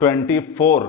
24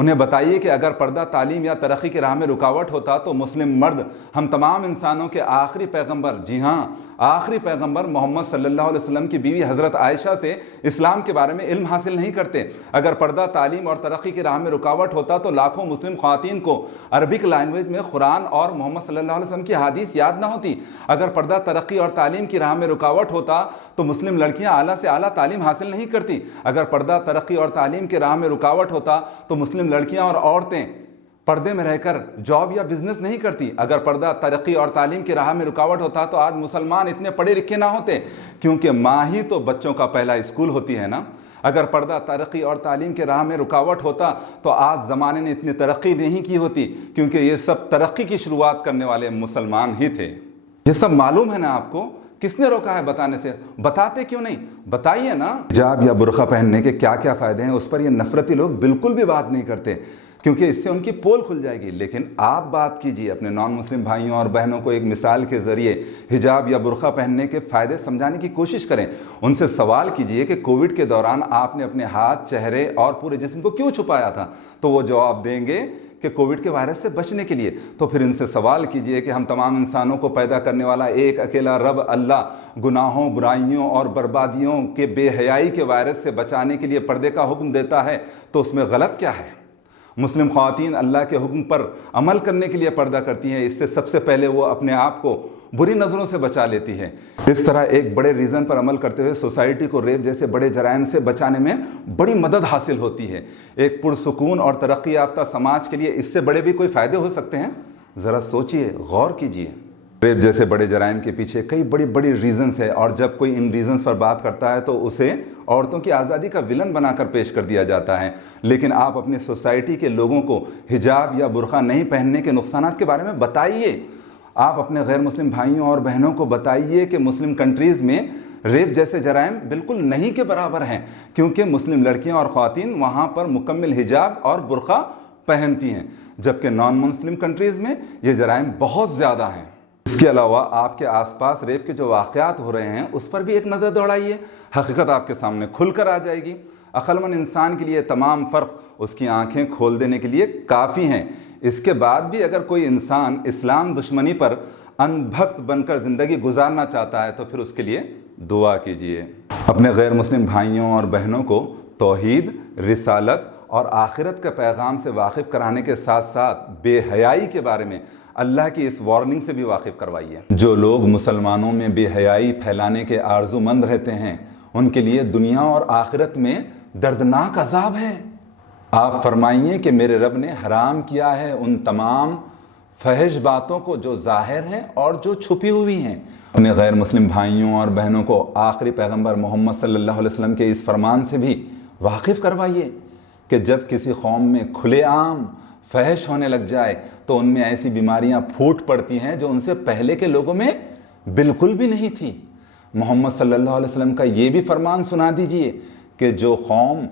انہیں بتائیے کہ اگر پردہ تعلیم یا ترقی کی راہ میں رکاوٹ ہوتا تو مسلم مرد ہم تمام انسانوں کے آخری پیغمبر، جی ہاں آخری پیغمبر محمد صلی اللہ علیہ وسلم کی بیوی حضرت عائشہ سے اسلام کے بارے میں علم حاصل نہیں کرتے۔ اگر پردہ تعلیم اور ترقی کی راہ میں رکاوٹ ہوتا تو لاکھوں مسلم خواتین کو عربک لینگویج میں قرآن اور محمد صلی اللہ علیہ وسلم کی حدیث یاد نہ ہوتی۔ اگر پردہ ترقی اور تعلیم کی راہ میں رکاوٹ ہوتا تو مسلم لڑکیاں اعلیٰ سے اعلیٰ تعلیم حاصل نہیں کرتی۔ اگر پردہ ترقی اور تعلیم کی راہ میں رکاوٹ ہوتا تو مسلم لڑکیاں اور عورتیں پردے میں رہ کر جاب یا بزنس نہیں کرتی۔ اگر پردہ ترقی اور تعلیم کی راہ میں رکاوٹ ہوتا تو آج مسلمان اتنے پڑھے لکھے نہ ہوتے، کیونکہ ماں ہی تو بچوں کا پہلا اسکول ہوتی ہے نا۔ اگر پردہ ترقی اور تعلیم کی راہ میں رکاوٹ ہوتا تو آج زمانے نے اتنی ترقی نہیں کی ہوتی، کیونکہ یہ سب ترقی کی شروعات کرنے والے مسلمان ہی تھے۔ یہ سب معلوم ہے نا آپ کو؟ کس نے روکا ہے بتانے سے؟ بتاتے کیوں نہیں؟ بتائیے نا۔ حجاب یا برقع پہننے کے کیا کیا فائدے ہیں، اس پر یہ نفرتی لوگ بالکل بھی بات نہیں کرتے، کیونکہ اس سے ان کی پول کھل جائے گی۔ لیکن آپ بات کیجئے اپنے نان مسلم بھائیوں اور بہنوں کو ایک مثال کے ذریعے حجاب یا برقع پہننے کے فائدے سمجھانے کی کوشش کریں۔ ان سے سوال کیجئے کہ کووڈ کے دوران آپ نے اپنے ہاتھ، چہرے اور پورے جسم کو کیوں چھپایا تھا؟ تو وہ جواب دیں گے کہ کووڈ کے وائرس سے بچنے کے لیے۔ تو پھر ان سے سوال کیجئے کہ ہم تمام انسانوں کو پیدا کرنے والا ایک اکیلا رب اللہ گناہوں، برائیوں اور بربادیوں کے بے حیائی کے وائرس سے بچانے کے لیے پردے کا حکم دیتا ہے، تو اس میں غلط کیا ہے؟ مسلم خواتین اللہ کے حکم پر عمل کرنے کے لیے پردہ کرتی ہیں، اس سے سب سے پہلے وہ اپنے آپ کو بری نظروں سے بچا لیتی ہے۔ اس طرح ایک بڑے ریزن پر عمل کرتے ہوئے سوسائٹی کو ریپ جیسے بڑے جرائم سے بچانے میں بڑی مدد حاصل ہوتی ہے۔ ایک پرسکون اور ترقی یافتہ سماج کے لیے اس سے بڑے بھی کوئی فائدے ہو سکتے ہیں؟ ذرا سوچئے، غور کیجئے۔ ریپ جیسے بڑے جرائم کے پیچھے کئی بڑی ریزنز ہیں، اور جب کوئی ان ریزنز پر بات کرتا ہے تو اسے عورتوں کی آزادی کا ولن بنا کر پیش کر دیا جاتا ہے۔ لیکن آپ اپنی سوسائٹی کے لوگوں کو حجاب یا برقع نہیں پہننے کے نقصانات کے بارے میں بتائیے۔ آپ اپنے غیر مسلم بھائیوں اور بہنوں کو بتائیے کہ مسلم کنٹریز میں ریپ جیسے جرائم بالکل نہیں کے برابر ہیں، کیونکہ مسلم لڑکیاں اور خواتین وہاں پر مکمل حجاب اور برقع پہنتی ہیں، جبکہ نان مسلم کنٹریز میں یہ جرائم بہت زیادہ ہیں۔ اس کے علاوہ آپ کے آس پاس ریپ کے جو واقعات ہو رہے ہیں اس پر بھی ایک نظر دوڑائیے، حقیقت آپ کے سامنے کھل کر آ جائے گی۔ عقل مند انسان کے لیے تمام فرق اس کی آنکھیں کھول دینے کے لیے کافی ہیں۔ اس کے بعد بھی اگر کوئی انسان اسلام دشمنی پر ان بھکت بن کر زندگی گزارنا چاہتا ہے تو پھر اس کے لیے دعا کیجیے۔ اپنے غیر مسلم بھائیوں اور بہنوں کو توحید، رسالت اور آخرت کے پیغام سے واقف کرانے کے ساتھ ساتھ بے حیائی کے بارے میں اللہ کی اس وارننگ سے بھی واقف کروائیے۔ جو لوگ مسلمانوں میں بے حیائی پھیلانے کے آرزو مند رہتے ہیں ان کے لیے دنیا اور آخرت میں دردناک عذاب ہے۔ آپ فرمائیے کہ میرے رب نے حرام کیا ہے ان تمام فحش باتوں کو جو ظاہر ہیں اور جو چھپی ہوئی ہیں۔ اپنے غیر مسلم بھائیوں اور بہنوں کو آخری پیغمبر محمد صلی اللہ علیہ وسلم کے اس فرمان سے بھی واقف کروائیے کہ جب کسی قوم میں کھلے عام فحش ہونے لگ جائے تو ان میں ایسی بیماریاں پھوٹ پڑتی ہیں جو ان سے پہلے کے لوگوں میں بالکل بھی نہیں تھی۔ محمد صلی اللہ علیہ وسلم کا یہ بھی فرمان سنا دیجئے کہ جو قوم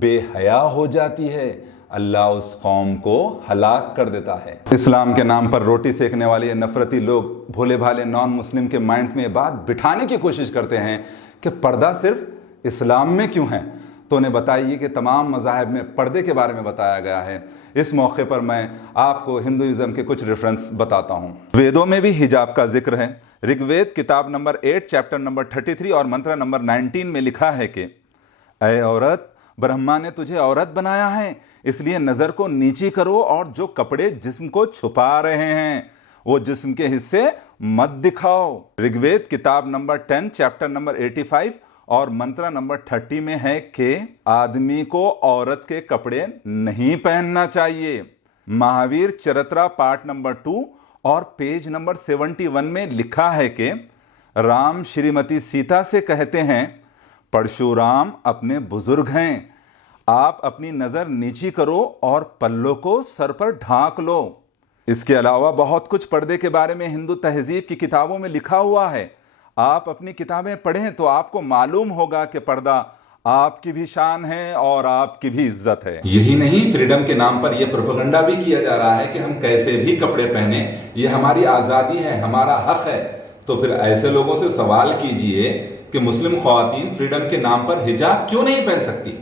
بے حیا ہو جاتی ہے اللہ اس قوم کو ہلاک کر دیتا ہے۔ اسلام کے نام پر روٹی سیکنے والے یہ نفرتی لوگ بھولے بھالے نان مسلم کے مائنڈز میں یہ بات بٹھانے کی کوشش کرتے ہیں کہ پردہ صرف اسلام میں کیوں ہے، تو انہیں بتائیے کہ تمام مذاہب میں پردے کے بارے میں بتایا گیا ہے۔ اس موقع پر میں آپ کو ہندوازم کے کچھ ریفرنس بتاتا ہوں۔ ویدوں میں بھی حجاب کا ذکر ہے۔ رگ وید کتاب نمبر 8 چیپٹر نمبر 33 اور منتر نمبر 19 میں لکھا ہے کہ اے عورت، برہما نے تجھے عورت بنایا ہے، اس لیے نظر کو نیچی کرو اور جو کپڑے جسم کو چھپا رہے ہیں وہ جسم کے حصے مت دکھاؤ۔ رگ وید کتاب نمبر 10 چیپٹر نمبر 85 اور منترا نمبر 30 میں ہے کہ آدمی کو عورت کے کپڑے نہیں پہننا چاہیے۔ مہاویر چرترا پارٹ نمبر 2 اور پیج نمبر 71 میں لکھا ہے کہ رام شریمتی سیتا سے کہتے ہیں پرشورام اپنے بزرگ ہیں، آپ اپنی نظر نیچی کرو اور پلوں کو سر پر ڈھانک لو۔ اس کے علاوہ بہت کچھ پردے کے بارے میں ہندو تہذیب کی کتابوں میں لکھا ہوا ہے۔ آپ اپنی کتابیں پڑھیں تو آپ کو معلوم ہوگا کہ پردہ آپ کی بھی شان ہے اور آپ کی بھی عزت ہے۔ یہی نہیں، فریڈم کے نام پر یہ پروپیگنڈا بھی کیا جا رہا ہے کہ ہم کیسے بھی کپڑے پہنیں، یہ ہماری آزادی ہے، ہمارا حق ہے۔ تو پھر ایسے لوگوں سے سوال کیجئے کہ مسلم خواتین فریڈم کے نام پر حجاب کیوں نہیں پہن سکتی؟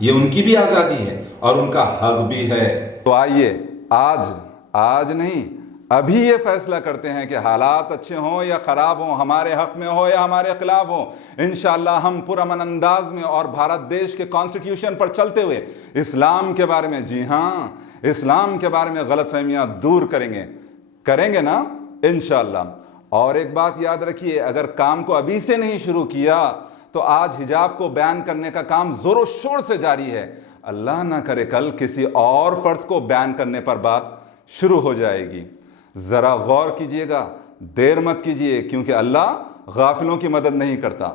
یہ ان کی بھی آزادی ہے، اور ان کا حق بھی ہے۔ تو آئیے آج نہیں ابھی یہ فیصلہ کرتے ہیں کہ حالات اچھے ہوں یا خراب ہوں، ہمارے حق میں ہو یا ہمارے خلاف ہوں، انشاءاللہ ہم پرامن انداز میں اور بھارت دیش کے کانسٹیٹیوشن پر چلتے ہوئے اسلام کے بارے میں، جی ہاں، اسلام کے بارے میں غلط فہمیاں دور کریں گے نا انشاءاللہ۔ اور ایک بات یاد رکھیے، اگر کام کو ابھی سے نہیں شروع کیا تو آج حجاب کو بیان کرنے کا کام زور و شور سے جاری ہے، اللہ نہ کرے کل کسی اور فرض کو بیان کرنے پر بات شروع ہو جائے گی۔ ذرا غور کیجئے گا، دیر مت کیجئے، کیونکہ اللہ غافلوں کی مدد نہیں کرتا۔